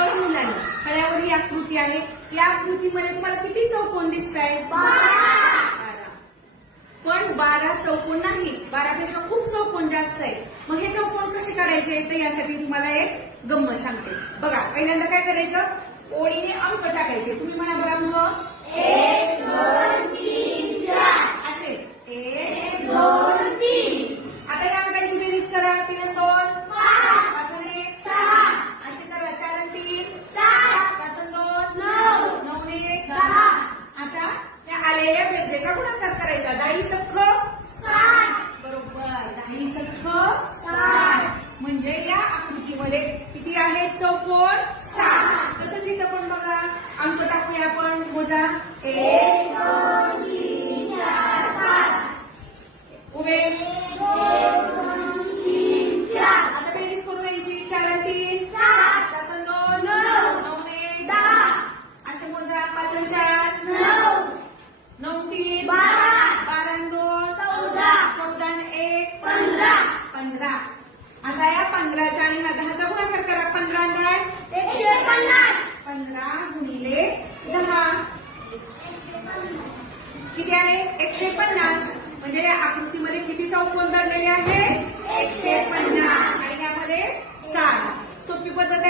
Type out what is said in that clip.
बघा मुलांनी फळ्यावर ही आकृती आहे. या आकृतीमध्ये तुम्हाला किती चौकोन दिसत आहेत बारा. पण बारा चौकोन नाही. बारापेक्षा खूप चौकोन जास्त आहे. मग हे चौकोन कसे काढायचे? तर यासाठी तुम्हाला एक गंमत सांगते. बघा पहिल्यांदा काय करायचं? ओळीने अंक टाकायचे. तुम्ही म्हणा बघा मग असे. एक दोन तीन. आता या अंकांची बेरीज करा. तीन आणि दोन पाच आणि एक सहा असे करा चार आणि तीन सात आणि दोन नऊ नऊ आणि एक आता त्या आलेल्या बेरजेचा गुणाकार करायचा दाई सख्ख बरोबर दाई सख्ख म्हणजे या आकृतीमध्ये किती आहेत चौकोन सात तसंच इथं पण बघा. अंक टाकूया आपण. मोजा. एक उभे. आता बेरीज करू यांची. चार तीन. सात. आणि दोन नऊ दहा. असे मोजा. पाच चार. नऊ. तीन. बारा. आणि दोन. चौदा. चौदा एक. पंधरा. पंधरा. आता या पंधराचा आणि हा दहाचा गुणाकार करा. पंधरा दहा एकशे पन्नास. पंधरा गुणिले दहा. किती आहे एकशे पन्नास. म्हणजे या आकृतीमध्ये किती चौकोन दडलेले आहे? एकशे पन्नास. आणि यामध्ये साठ. सोपी पद्धत आहे.